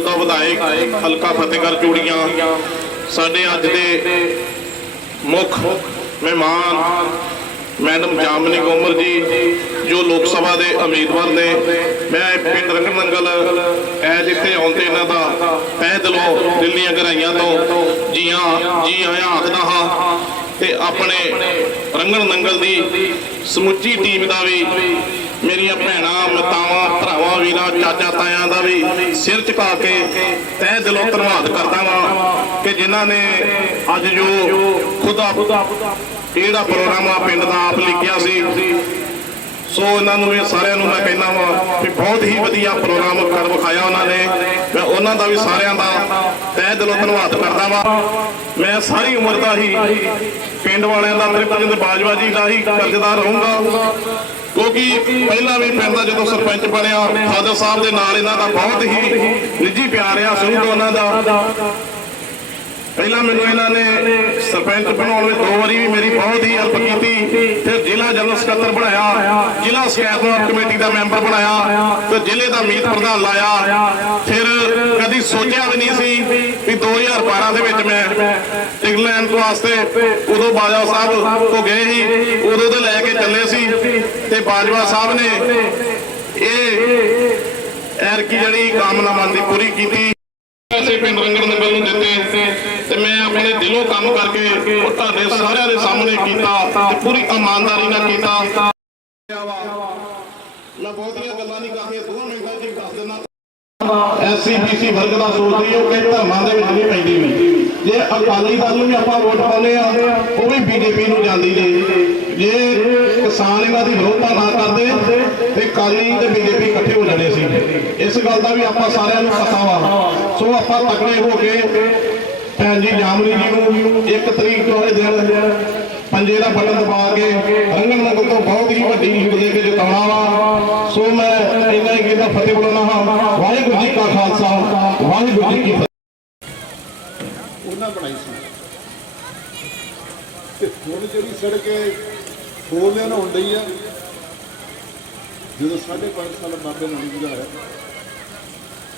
ਦਾ ਵਿਧਾਇਕ ਹਲਕਾ ਫਤਿਹਗੜ੍ਹ ਚੂੜੀਆਂ, ਸਾਡੇ ਅੱਜ ਦੇ ਮੁੱਖ ਮਹਿਮਾਨ ਮੈਡਮ ਜਾਮਨੀ ਗੋਮਰ ਜੀ, ਜੋ ਲੋਕ ਸਭਾ ਦੇ ਉਮੀਦਵਾਰ ਨੇ। ਮੈਂ ਪਿੰਡ ਰੰਗਣ ਨੰਗਲ ਐਜ ਇੱਥੇ ਆਉਂਦੇ ਇਹਨਾਂ ਦਾ ਤਹਿ ਦਿਲੋਂ ਦਿੱਲੀਆਂ ਗਰਾਈਆਂ ਤੋਂ ਜੀਆਂ ਜੀ ਆਇਆਂ ਆਖਦਾ ਹਾਂ ਤੇ ਆਪਣੇ ਰੰਗਣ ਨੰਗਲ ਦੀ ਸਮੁੱਚੀ ਟੀਮ ਦਾ ਵੀ ਮੇਰੀਆਂ ਭੈਣਾਂ, ਮਤਾਵਾਂ, ਭਰਾਵਾਂ ਵੀਰਾਂ ਚਾਚਾ ਤਾਇਆਂ ਦਾ ਵੀ ਸਿਰ ਝੁਕਾ ਕੇ ਤਹਿ ਦਿਲੋਂ ਧੰਨਵਾਦ ਕਰਦਾ ਵਾਂ ਕਿ ਜਿਨ੍ਹਾਂ ਨੇ ਅੱਜ ਜੋ ਖੁਦਾ ਇਹ ਜਿਹੜਾ ਪ੍ਰੋਗਰਾਮ ਆ ਪਿੰਡ ਦਾ ਆਪ ਲਿਖਿਆ ਸੀ ਸੋ ਇਹਨਾਂ ਨੂੰ ਇਹ ਸਾਰਿਆਂ ਨੂੰ ਮੈਂ ਕਹਿੰਦਾ ਵਾਂ ਕਿ ਬਹੁਤ ਹੀ ਵਧੀਆ ਪ੍ਰੋਗਰਾਮ ਕਰ ਵਿਖਾਇਆ ਉਹਨਾਂ ਨੇ। ਮੈਂ ਉਹਨਾਂ ਦਾ ਵੀ ਸਾਰਿਆਂ ਦਾ ਤਹਿ ਦਿਲੋਂ ਧੰਨਵਾਦ ਕਰਦਾ ਵਾਂ। ਮੈਂ ਸਾਰੀ ਉਮਰ ਦਾ ਹੀ ਪਿੰਡ ਵਾਲਿਆਂ ਦਾ ਤ੍ਰਿਪਤਜਿੰਦ ਬਾਜਵਾ ਜੀ ਦਾ ਹੀ ਕਰਜ਼ਦਾਰ ਰਹੂੰਗਾ। ਕਿਉਂਕਿ ਪਹਿਲਾਂ ਵੀ ਪਿੰਡ ਦਾ ਜਦੋਂ ਸਰਪੰਚ ਬਣਿਆ, ਫਾਦਰ ਸਾਹਿਬ ਦੇ ਨਾਲ ਇਹਨਾਂ ਦਾ ਬਹੁਤ ਹੀ ਨਿੱਜੀ ਪਿਆਰ ਆ ਸ਼ੁਰੂ ਤੋਂ ਉਹਨਾਂ ਦਾ। ਪਹਿਲਾਂ ਮੈਨੂੰ ਇਹਨਾਂ ਨੇ ਸਰਪੰਚ ਬਣਾਉਣ ਵਿੱਚ ਦੋ ਵਾਰੀ ਵੀ ਮੇਰੀ ਬਹੁਤ ਹੀ ਹੈਲਪ ਕੀਤੀ, ਫਿਰ ਜ਼ਿਲ੍ਹਾ ਜਨਰਲ ਸਕੱਤਰ ਬਣਾਇਆ, ਜ਼ਿਲ੍ਹਾ ਸ਼ਿਕਾਇਤ ਕਮੇਟੀ ਦਾ ਮੈਂਬਰ ਬਣਾਇਆ, ਤੇ ਜ਼ਿਲ੍ਹੇ ਦਾ ਮੀਤ ਪ੍ਰਧਾਨ ਲਾਇਆ, ਫਿਰ ਕਦੀ ਸੋਚਿਆ ਵੀ ਨਹੀਂ ਸੀ ਵੀ 2012 ਦੇ ਵਿੱਚ ਮੈਂ ਇੰਗਲੈਂਡ ਵਾਸਤੇ ਉਦੋਂ ਬਾਜਵਾ ਸਾਹਿਬ ਕੋ ਗਏ ਸੀ, ਉਦੋਂ ਦੇ ਲੈ ਕੇ ਚੱਲੇ ਸੀ, ਤੇ ਬਾਜਵਾ ਸਾਹਿਬ ਨੇ ਇਹ ਐਰਕੀ ਜਿਹੜੀ ਕਾਮਨਾ ਦੀ ਪੂਰੀ ਕੀਤੀ। ਪੈਸੇ ਪਿੰਡ ਰੰਗਣ ਨੰਗਲ ਨੂੰ ਦਿੱਤੇ ਤੇ ਮੈਂ ਆਪਣੇ ਦਿਲੋਂ ਕੰਮ ਕਰਕੇ ਉਹ ਤੁਹਾਡੇ ਸਾਰਿਆਂ ਦੇ ਸਾਹਮਣੇ ਕੀਤਾ ਤੇ ਪੂਰੀ ਇਮਾਨਦਾਰੀ ਨਾਲ ਕੀਤਾ। ਮੈਂ ਬਹੁਤੀਆਂ ਗੱਲਾਂ ਨਹੀਂ ਕਰਨੀਆਂ ਦੋ ਮਿੰਟਾਂ 'ਚ ਦੱਸ ਦਿੰਦਾ। ਐਸਸੀਪੀਸੀ ਵਰਗ ਦਾ ਸੋਚਦੀ ਉਹ ਕਈ ਧਰਮਾਂ ਦੇ ਵਿੱਚ ਨਹੀਂ ਪੈਂਦੀ। ਵੀ ਜੇ ਅਕਾਲੀ ਦਲ ਨੂੰ ਵੀ ਆਪਾਂ ਵੋਟ ਪਾਉਂਦੇ ਆ ਉਹ ਵੀ ਬੀਜੇਪੀ ਨੂੰ ਜਾਂਦੀ ਜੇ। ਜੇ ਕਿਸਾਨ ਇਹਨਾਂ ਦੀ ਵਿਰੋਧਤਾ ਨਾ ਕਰਦੇ, ਤੇ ਅਕਾਲੀ ਤੇ ਬੀਜੇਪੀ ਇਕੱਠੇ ਹੋ ਜਾਣੇ ਸੀ। ਇਸ ਗੱਲ ਦਾ ਵੀ ਆਪਾਂ ਸਾਰਿਆਂ ਨੂੰ ਪਤਾ ਵਾ। ਸੋ ਆਪਾਂ ਤਕੜੇ ਹੋ ਕੇ ਭੈਣ ਜੀ, ਜਾਮਨੀ ਜੀ ਨੂੰ ਇੱਕ ਤਰੀਕ ਵਾਲੇ ਦਿਨ ਪੰਜੇ ਦਾ ਬਟਨ ਦਬਾ ਕੇ ਰੰਗਨ ਨਗਰ ਤੋਂ ਬਹੁਤ ਹੀ ਵੱਡੀ ਲੀਡ ਦੇ ਕੇ ਜਿਤਾਉਣਾ ਵਾ। ਸੋ ਮੈਂ ਇਹਨਾਂ ਹੀ ਕਹਿੰਦਾ ਫਤਿਹ ਬੁਲਾਉਣਾ ਹਾਂ। ਵਾਹਿਗੁਰੂ ਜੀ ਕਾ ਖਾਲਸਾ, ਵਾਹਿਗੁਰੂ ਜੀ ਕੀ ਫਤਿਹ। ਉਹਨਾਂ ਬਣਾਈ ਸੀ। ਤੇ ਹੁਣ ਜਿਹੜੀ ਸੜਕ ਹੈ ਫੋਰਲੇਨ ਹੋਣ ਡਈ ਆ। ਜਦੋਂ ਸਾਢੇ ਪੰਜ ਸਾਲ ਬਾਬੇ ਨਾਨਕ ਜੀ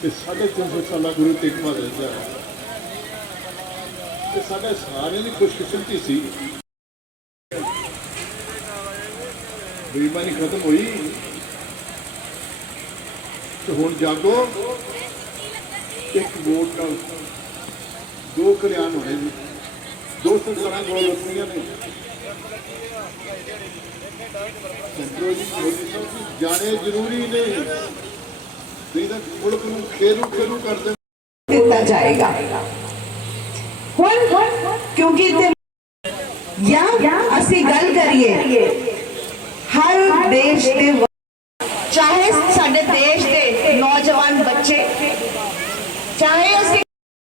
ਤੇ ਸਾਢੇ ਤਿੰਨ ਸੌ ਸਾਲਾ ਗੁਰੂ ਤੇਗ ਬਹਾਦਰ ਜੀ ਦਾ ਤੇ ਸਾਡੇ ਸਾਰਿਆਂ ਦੀ ਖੁਸ਼ਕਿਸਮਤੀ ਸੀ ਬੇਈਮਾਨੀ ਖਤਮ ਹੋਈ ਤੇ ਹੁਣ ਜਾਗੋ ਇੱਕ ਵੋਟ ਨਾਲ ਦੋ ਕਲਿਆਣ ਹੋਣੇ ਨੇ ਦੋ ਸਰਕਾਰਾਂ ਕੋਲ ਲੱਸੀਆਂ ਨੇ ਸੰਤਰੋ ਜੀ ਮੋਦੀ ਸਾਹਿਬ ਜੀ ਜਾਣੇ ਜ਼ਰੂਰੀ ਨੇ ਨਹੀਂ ਤਾਂ ਮੁਲਕ ਨੂੰ ਖੇਰੂ ਖੇਰੂ ਕਰਦੇ ਦਿੱਤਾ ਜਾਏਗਾ ਹੁਣ ਕਿਉਂਕਿ ਤੇ ਜਾਂ ਅਸੀਂ ਗੱਲ ਕਰੀਏ ਹਰ ਦੇਸ਼ ਦੇ ਵ- ਚਾਹੇ ਸਾਡੇ ਦੇਸ਼ ਦੇ ਨੌਜਵਾਨ ਬੱਚੇ ਚਾਹੇ ਅਸੀਂ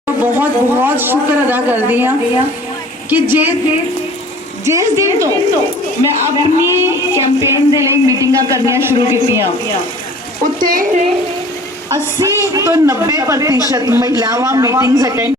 ਬਹੁਤ ਬਹੁਤ ਸ਼ੁਕਰ ਅਦਾ ਕਰਦੀ ਹਾਂ ਕਿ ਜੇ ਜਿਸ ਦਿਨ ਤੋਂ ਮੈਂ ਆਪਣੀ ਕੈਂਪੇਨ ਦੇ ਲਈ ਮੀਟਿੰਗਾਂ ਕਰਨੀਆਂ ਸ਼ੁਰੂ ਕੀਤੀਆਂ ਉੱਤੇ 80 ਤੋਂ 90% ਮਹਿਲਾਵਾਂ ਮੀਟਿੰਗਸ ਅਟੈਂਡ